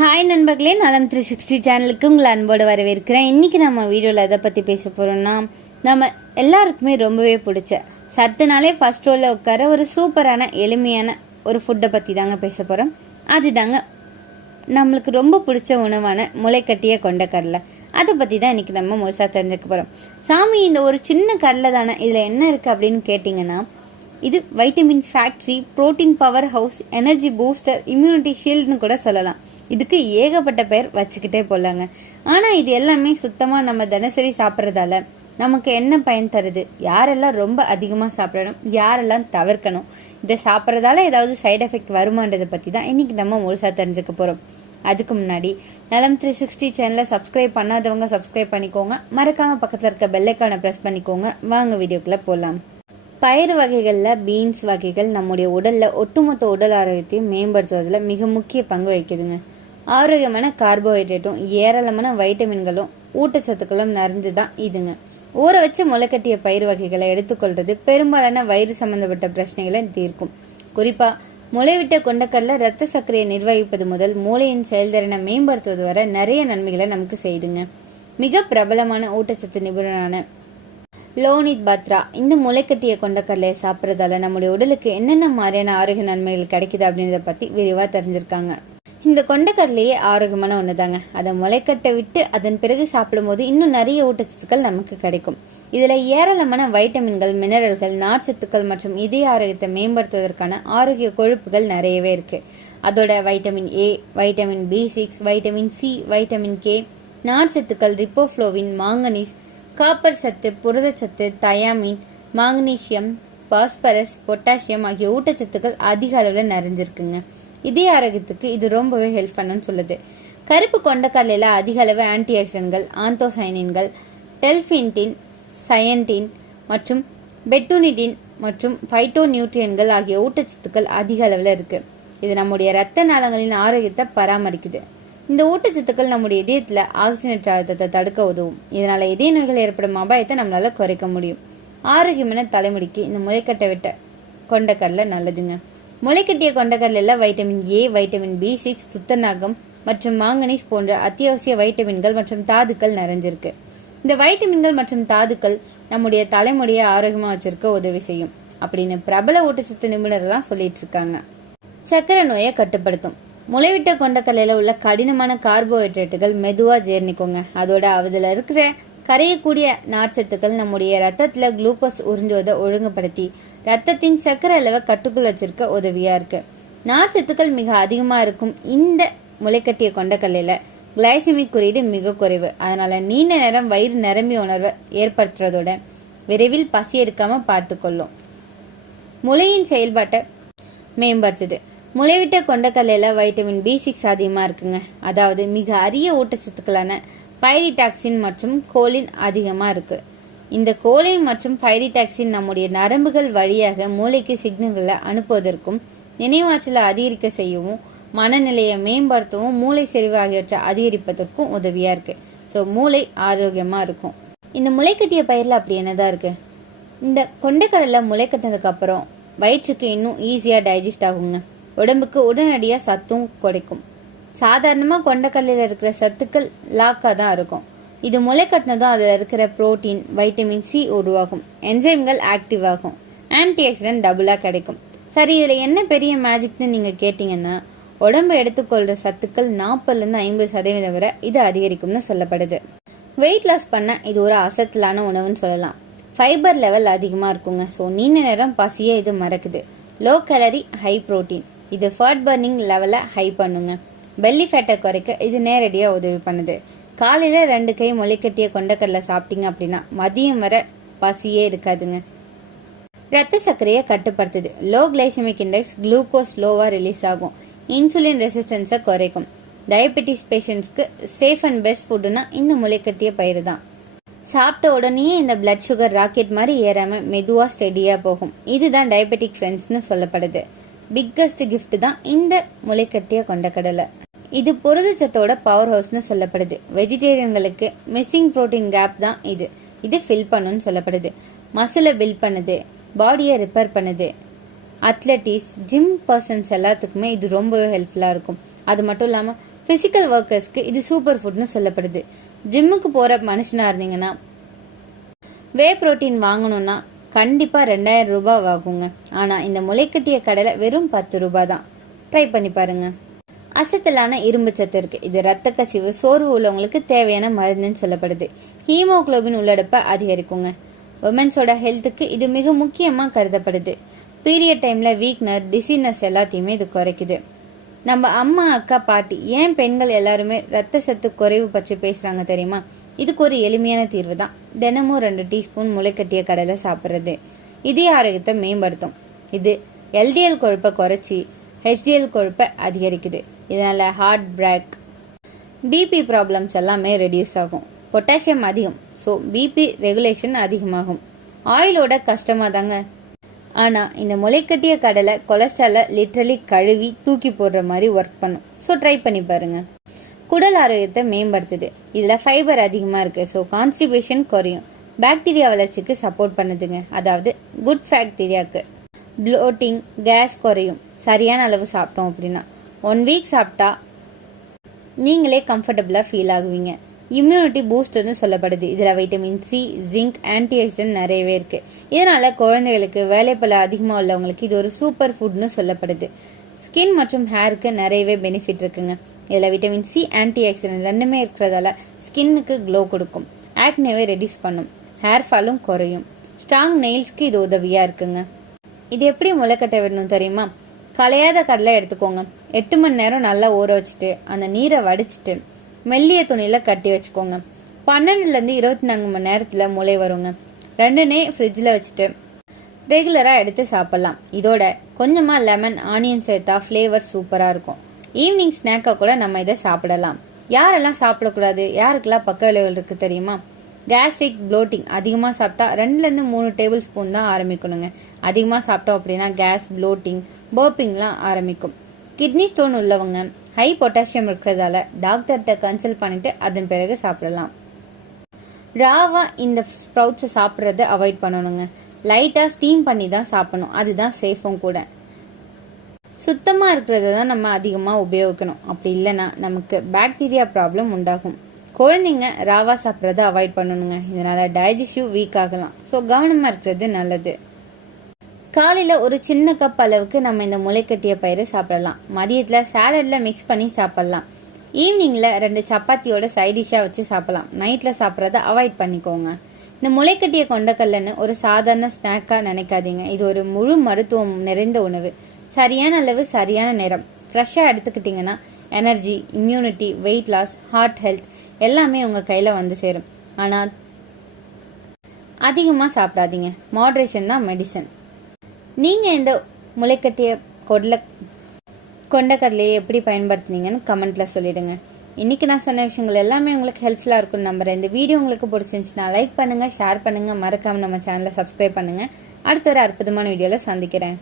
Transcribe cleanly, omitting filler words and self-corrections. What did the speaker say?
Hi நண்பர்களே, நலம் 360 சேனலுக்கு உங்களை அன்போடு வரவேற்கிறேன். இன்றைக்கி நம்ம வீடியோவில் எதை பற்றி பேச போகிறோம்னா, நம்ம எல்லாருக்குமே ரொம்பவே பிடிச்ச சத்துனாலே ஃபர்ஸ்ட் ரோலில் உட்கார ஒரு சூப்பரான எளிமையான ஒரு ஃபுட்டை பற்றி தாங்க பேச போகிறோம். அதுதாங்க நம்மளுக்கு ரொம்ப பிடிச்ச உணவான முளைக்கட்டிய கொண்டக்கடலை. அதை பற்றி தான் இன்றைக்கி நம்ம முழுசாக தெரிஞ்சுக்க போகிறோம். சாமி, இந்த ஒரு சின்ன கடலை தானே, இதில் என்ன இருக்குது அப்படின்னு கேட்டிங்கன்னா, இது vitamin factory, protein power house, energy booster, immunity ஷீல்டுன்னு கூட சொல்லலாம். இதுக்கு ஏகப்பட்ட பேர் வச்சுக்கிட்டே போகலாங்க. ஆனால் இது எல்லாமே சுத்தமாக நம்ம தினசரி சாப்பிட்றதால நமக்கு என்ன பயன் தருது, யாரெல்லாம் ரொம்ப அதிகமாக சாப்பிடணும், யாரெல்லாம் தவிர்க்கணும், இதை சாப்பிட்றதால ஏதாவது சைட் எஃபெக்ட் வருமானதை பற்றி தான் இன்றைக்கி நம்ம முழுசாக தெரிஞ்சுக்க போகிறோம். அதுக்கு முன்னாடி நலம் 360 சேனலை சப்ஸ்கிரைப் பண்ணாதவங்க சப்ஸ்கிரைப் பண்ணிக்கோங்க. மறக்காமல் பக்கத்தில் இருக்க பெல்லைக்கானை ப்ரெஸ் பண்ணிக்கோங்க. வாங்க வீடியோக்குள்ளே போகலாம். பயிறு வகைகளில் பீன்ஸ் வகைகள் நம்முடைய உடலில் ஒட்டுமொத்த உடல் ஆரோக்கியத்தையும் மேம்படுத்துவதில் மிக முக்கிய பங்கு வகிக்குதுங்க. ஆரோக்கியமான கார்போஹைட்ரேட்டும் ஏராளமான வைட்டமின்களும் ஊட்டச்சத்துக்களும் நிறைஞ்சு தான் இதுங்க. ஊற வச்சு முளைக்கட்டிய பயிர் வகைகளை எடுத்துக்கொள்றது பெரும்பாலான வயிறு சம்பந்தப்பட்ட பிரச்சனைகளை தீர்க்கும். குறிப்பாக முளைவிட்ட கொண்டக்கடலை ரத்த சர்க்கரையை நிர்வகிப்பது முதல் மூளையின் செயல்திறனை மேம்படுத்துவது வரை நிறைய நன்மைகளை நமக்கு செய்துங்க. மிக பிரபலமான ஊட்டச்சத்து நிபுணரான லோனித் பத்ரா இந்த முளைக்கட்டிய கொண்டக்கடலையை சாப்பிட்றதால நம்முடைய உடலுக்கு என்னென்ன மாதிரியான ஆரோக்கிய நன்மைகள் கிடைக்குது அப்படின்றத பற்றி விரிவாக தெரிஞ்சிருக்காங்க. இந்த கொண்டக்கடலையே ஆரோக்கியமான ஒன்று தாங்க. அதை முளைக்கட்ட விட்டு அதன் பிறகு சாப்பிடும்போது இன்னும் நிறைய ஊட்டச்சத்துக்கள் நமக்கு கிடைக்கும். இதில் ஏராளமான வைட்டமின்கள், மினரல்கள், நார்ச்சத்துக்கள் மற்றும் இதய ஆரோக்கியத்தை மேம்படுத்துவதற்கான ஆரோக்கிய கொழுப்புகள் நிறையவே இருக்குது. அதோட vitamin A, vitamin B6, vitamin C, vitamin K, நார்ச்சத்துக்கள் ரிப்போஃப்ளோவின், மாங்கனீஸ், காப்பர் சத்து, புரதச்சத்து, தயாமின், மாங்கனீசியம், பாஸ்பரஸ், பொட்டாசியம் ஆகிய ஊட்டச்சத்துக்கள் அதிக அளவில் நிறைஞ்சிருக்குங்க. இதய ஆரோக்கியத்துக்கு இது ரொம்பவே ஹெல்ப் பண்ணுன்னு சொல்லுது. கருப்பு கொண்டக்கடலையில் அதிக அளவு ஆன்டி ஆக்சிடென்ட்கள், ஆந்தோசைனின்கள், டெல்ஃபின்டின், சயன்டின் மற்றும் பெட்டூனிடின் மற்றும் ஃபைட்டோ நியூட்ரியன்கள் ஆகிய ஊட்டச்சத்துக்கள் அதிக அளவில் இருக்குது. இது நம்முடைய இரத்த நாளங்களின் ஆரோக்கியத்தை பராமரிக்குது. இந்த ஊட்டச்சத்துக்கள் நம்முடைய இதயத்தில் ஆக்சிஜனேற்ற அழுத்தத்தை தடுக்க உதவும். இதனால் இதய நோய்கள் ஏற்படும் அபாயத்தை நம்மளால் குறைக்க முடியும். ஆரோக்கியமான தலைமுடிக்கு இந்த முளைக்கட்டை விட்ட கொண்டக்கடலை நல்லதுங்க. முளைக்கட்டிய கொண்டக்கடலையில் வைட்டமின் ஏ, வைட்டமின் B6, துத்தநாகம் மற்றும் மாங்கனீஸ் போன்ற அத்தியாவசிய வைட்டமின்கள் மற்றும் தாதுக்கள் நிறைஞ்சிருக்கு. இந்த வைட்டமின்கள் மற்றும் தாதுக்கள் நம்முடைய தலைமுடியை ஆரோக்கியமாக வச்சிருக்க உதவி செய்யும் அப்படின்னு பிரபல ஊட்டச்சத்து நிபுணர்கள்லாம் சொல்லிட்டு இருக்காங்க. சர்க்கரை நோயை கட்டுப்படுத்தும். முளைவிட்ட கொண்டக்கடலையில் உள்ள கடினமான கார்போஹைட்ரேட்டுகள் மெதுவாக ஜீரணிக்குங்க. அதோட அதில் இருக்கிற கரையக்கூடிய நார்ச்சத்துக்கள் நம்முடைய ரத்தத்தில் குளுக்கோஸ் உறிஞ்சுவதை ஒழுங்குபடுத்தி ரத்தத்தின் சர்க்கரை அளவை கட்டுக்குள் வச்சிருக்க உதவியா இருக்கு. நார்ச்சத்துக்கள் மிக அதிகமாக இருக்கும் இந்த முளைக்கட்டிய கொண்டக்கடலையில் கிளைசமிக் குறியீடு மிக குறைவு. அதனால நீண்ட நேரம் வயிறு நிரம்பிய உணர்வை ஏற்படுத்துறதோட விரைவில் பசி எடுக்காம பார்த்துக்கொள்ளும். முளையின் செயல்பாட்டை மேம்படுத்துது. முளைவிட்ட கொண்டக்கடலையில் வைட்டமின் B6 அதிகமாக இருக்குங்க. அதாவது மிக அரிய ஊட்டச்சத்துக்களான பைரிடாக்சின் மற்றும் கோலின் அதிகமாக இருக்குது. இந்த கோலின் மற்றும் பைரிடாக்சின் நம்முடைய நரம்புகள் வழியாக மூளைக்கு சிக்னல்களை அனுப்புவதற்கும் நினைவாற்றலை அதிகரிக்க செய்யவும் மனநிலையை மேம்படுத்தவும் மூளை செறிவு ஆகியவற்றை அதிகரிப்பதற்கும் உதவியாக இருக்குது. ஸோ மூளை ஆரோக்கியமாக இருக்கும். இந்த முளைக்கட்டிய பயிரில் அப்படி என்னதான் இருக்குது? இந்த கொண்டைக்கடலை முளைக்கட்டினதுக்கப்புறம் வயிற்றுக்கு இன்னும் ஈஸியாக டைஜஸ்ட் ஆகுங்க. உடம்புக்கு உடனடியாக சத்தும் கிடைக்கும். சாதாரணமாக கொண்டக்கடலையில் இருக்கிற சத்துக்கள் லாக்காக தான் இருக்கும். இது முளை கட்டினதும் அதில் இருக்கிற புரோட்டீன், வைட்டமின் சி உருவாகும், என்சைம்கள் ஆக்டிவ் ஆகும், ஆன்டி ஆக்சிடென்ட் டபுளாக கிடைக்கும். சரி, இதில் என்ன பெரிய மேஜிக்னு நீங்கள் கேட்டிங்கன்னா, உடம்பு எடுத்துக்கொள்கிற சத்துக்கள் 40-50% வரை இது அதிகரிக்கும்னு சொல்லப்படுது. வெயிட் லாஸ் பண்ண இது ஒரு அசத்தலான உணவுன்னு சொல்லலாம். ஃபைபர் லெவல் அதிகமாக இருக்குங்க. ஸோ நீண்ட நேரம் பசியே இது மறக்குது. Low calorie, high protein. இது ஃபேட் பர்னிங் லெவலை ஹை பண்ணுங்க. பெல்லி ஃபேட்டை குறைக்க இது நேரடியாக உதவி பண்ணுது. காலையில் 2 கை முளைக்கட்டிய கொண்டக்கடலை சாப்பிட்டீங்க அப்படின்னா மதியம் வரை பசியே இருக்காதுங்க. ரத்த சர்க்கரையை கட்டுப்படுத்துது. லோ கிளைசமிக் இண்டெக்ஸ், குளுக்கோஸ் லோவாக ரிலீஸ் ஆகும், இன்சுலின் ரெசிஸ்டன்ஸை குறைக்கும். டயபெட்டிஸ் பேஷண்ட்ஸ்க்கு சேஃப் அண்ட் பெஸ்ட் ஃபுட்டுனா இந்த முளைக்கட்டிய பயிர் தான். சாப்பிட்ட உடனே இந்த பிளட் சுகர் ராக்கெட் மாதிரி ஏறாமல் மெதுவாக ஸ்டெடியாக போகும். இதுதான் டயபெட்டிக் ஃப்ரெண்ட்ஸ்னு சொல்லப்படுது. பிக்கஸ்ட் கிஃப்ட் தான் இந்த முளைக்கட்டிய கொண்டக்கடலை. இது புரதச்சத்தோட பவர் ஹவுஸ்னு சொல்லப்படுது. வெஜிடேரியன்களுக்கு மிஸ்ஸிங் ப்ரோட்டீன் கேப் தான் இது ஃபில் பண்ணுன்னு சொல்லப்படுது. மசிலை பில்ட் பண்ணுது, பாடியை ரிப்பேர் பண்ணுது. அத்லட்டிஸ், ஜிம் பர்சன்ஸ் எல்லாத்துக்குமே இது ரொம்பவே ஹெல்ப்ஃபுல்லாக இருக்கும். அது மட்டும் இல்லாமல் பிசிக்கல் ஒர்க்கர்ஸ்க்கு இது சூப்பர் ஃபுட்னு சொல்லப்படுது. ஜிம்முக்கு போற மனுஷனா இருந்தீங்கன்னா வே புரோட்டீன் வாங்கணும்னா கண்டிப்பா 2000 ரூபாய் ஆகுங்க. ஆனா இந்த முளைக்கட்டிய கடலை வெறும் 10 ரூபாய் தான். ட்ரை பண்ணி பாருங்க. அசத்தலான இரும்பு சத்து இருக்கு. இது ரத்த கசிவு, சோர்வு உள்ளவங்களுக்கு தேவையான மருந்துன்னு சொல்லப்படுது. ஹீமோகுளோபின் உள்ளடப்பை அதிகரிக்குங்க. உமன்ஸோட ஹெல்த்துக்கு இது மிக முக்கியமா கருதப்படுது. பீரியட் டைம்ல வீக்னஸ், டிசீனஸ் எல்லாத்தையுமே இது குறைக்குது. நம்ம அம்மா, அக்கா, பாட்டி ஏன் பெண்கள் எல்லாருமே ரத்த சத்து குறைவு பற்றி பேசுறாங்க தெரியுமா? இதுக்கு ஒரு எளிமையான தீர்வு தான் தினமும் 2 டீஸ்பூன் முளைக்கட்டிய கடலை சாப்பிட்றது. இதய ஆரோக்கியத்தை மேம்படுத்தும். இது எல்டிஎல் கொழுப்பை குறைச்சி ஹெச்டிஎல் கொழுப்பை அதிகரிக்குது. இதனால ஹார்ட் பிரேக், பிபி ப்ராப்ளம்ஸ் எல்லாமே ரெடியூஸ் ஆகும். பொட்டாசியம் அதிகம், ஸோ பிபி ரெகுலேஷன் அதிகமாகும். ஆயிலோட கஷ்டமாக தாங்க. ஆனால் இந்த முளைக்கட்டிய கடலை கொலஸ்ட்ராலை லிட்ரலி கழுவி தூக்கி போடுற மாதிரி ஒர்க் பண்ணும். ஸோ ட்ரை பண்ணி பாருங்க. குடல் ஆரோக்கியத்தை மேம்படுத்துது. இதில் ஃபைபர் அதிகமாக இருக்குது. ஸோ கான்ஸ்டிபேஷன் குறையும். பாக்டீரியா வளர்ச்சிக்கு சப்போர்ட் பண்ணுதுங்க. அதாவது குட் பாக்டீரியாவுக்கு. ப்ளோட்டிங், கேஸ் குறையும் சரியான அளவு சாப்பிட்டோம் அப்படின்னா. 1 வீக் சாப்பிட்டா நீங்களே கம்ஃபர்டபுளாக ஃபீல் ஆகுவீங்க. இம்யூனிட்டி பூஸ்டர்னு சொல்லப்படுது. இதில் வைட்டமின் சி, ஜிங்க், ஆன்டிஆக்சிடென்ட் நிறையவே இருக்குது. இதனால் குழந்தைகளுக்கு, வேலைப்பள அதிகமாக உள்ளவங்களுக்கு இது ஒரு சூப்பர் ஃபுட்னு சொல்லப்படுது. ஸ்கின் மற்றும் ஹேருக்கு நிறையவே பெனிஃபிட் இருக்குங்க. இதில் விட்டமின் சி, ஆன்டிஆக்சிடென்ட் ரெண்டுமே இருக்கிறதால ஸ்கின்னுக்கு க்ளோ கொடுக்கும். ஆக்னேவை ரெடியூஸ் பண்ணும். ஹேர் ஃபாலும் குறையும். ஸ்ட்ராங் நெயில்ஸ்க்கு இது உதவியாக இருக்குங்க. இது எப்படி முளைக்கட்ட விடணும் தெரியுமா? கலையாத கடலை எடுத்துக்கோங்க. 8 மணி நேரம் நல்லா ஊற வச்சுட்டு அந்த நீரை வடிச்சிட்டு மெல்லிய துணியில் கட்டி வச்சுக்கோங்க. 12லேருந்து 24 மணி நேரத்தில் முளை வருங்க. 2 ஃப்ரிட்ஜில் வச்சுட்டு ரெகுலராக எடுத்து சாப்பிட்லாம். இதோட கொஞ்சமாக லெமன், ஆனியன் சேர்த்தா ஃப்ளேவர் சூப்பராக இருக்கும். ஈவினிங் ஸ்நாக்காக கூட நம்ம இதை சாப்பிடலாம். யாரெல்லாம் சாப்பிடக்கூடாது, யாருக்கெல்லாம் பக்க விளைவுகள் இருக்குது தெரியுமா? கேஸ்ட்ரிக், ப்ளோட்டிங் அதிகமாக சாப்பிட்டா 2லேருந்து 3 டேபிள் ஸ்பூன் தான் ஆரம்பிக்கணுங்க. அதிகமாக சாப்பிட்டோம் அப்படின்னா கேஸ், ப்ளோட்டிங், பர்பிங்லாம் ஆரம்பிக்கும். கிட்னி ஸ்டோன் உள்ளவங்க, ஹை பொட்டாசியம் இருக்கிறதால டாக்டர்கிட்ட கன்சல்ட் பண்ணிட்டு அதன் பிறகு சாப்பிடலாம். ராவா இந்த ஸ்ப்ரவுட்ஸை சாப்பிட்றத அவாய்ட் பண்ணணுங்க. லைட்டாக ஸ்டீம் பண்ணி தான் சாப்பிடணும். அதுதான் சேஃபும் கூட. சுத்தமாக இருக்கிறத தான் நம்ம அதிகமாக உபயோகிக்கணும். அப்படி இல்லைன்னா நமக்கு பாக்டீரியா ப்ராப்ளம் உண்டாகும். குழந்தைங்க ராவா சாப்பிட்றத அவாய்ட் பண்ணணுங்க. இதனால டைஜஸ்டிவ் வீக் ஆகலாம். ஸோ கவனமாக இருக்கிறது நல்லது. காலையில் ஒரு சின்ன கப் அளவுக்கு நம்ம இந்த முளைக்கட்டிய பயிரை சாப்பிடலாம். மதியத்தில் சாலடில் மிக்ஸ் பண்ணி சாப்பிடலாம். ஈவினிங்கில் 2 சப்பாத்தியோட சைட் டிஷ்ஷாக வச்சு சாப்பிடலாம். நைட்டில் சாப்பிட்றத அவாய்ட் பண்ணிக்கோங்க. இந்த முளைக்கட்டிய கொண்டக்கல்லன்னு ஒரு சாதாரண ஸ்நாக்காக நினைக்காதீங்க. இது ஒரு முழு மருத்துவம் நிறைந்த உணவு. சரியான அளவு, சரியான நேரம், ஃப்ரெஷ்ஷாக எடுத்துக்கிட்டிங்கன்னா energy, immunity, weight loss, heart health எல்லாமே உங்கள் கையில் வந்து சேரும். ஆனால் அதிகமாக சாப்பிடாதீங்க. மாட்ரேஷன் தான் மெடிசன். நீங்கள் இந்த முளைக்கட்டிய கொண்டக்கடலையை எப்படி பயன்படுத்துனீங்கன்னு கமெண்ட்டில் சொல்லிடுங்க. இன்றைக்கி நான் சொன்ன விஷயங்கள் எல்லாமே உங்களுக்கு ஹெல்ப்ஃபுல்லாக இருக்குன்னு நம்புறேன். இந்த வீடியோ உங்களுக்கு பிடிச்சிருந்துச்சுன்னா லைக் பண்ணுங்கள், ஷேர் பண்ணுங்கள், மறக்காமல் நம்ம சேனலை சப்ஸ்கிரைப் பண்ணுங்கள். அடுத்த ஒரு அற்புதமான வீடியோவில் சந்திக்கிறேன்.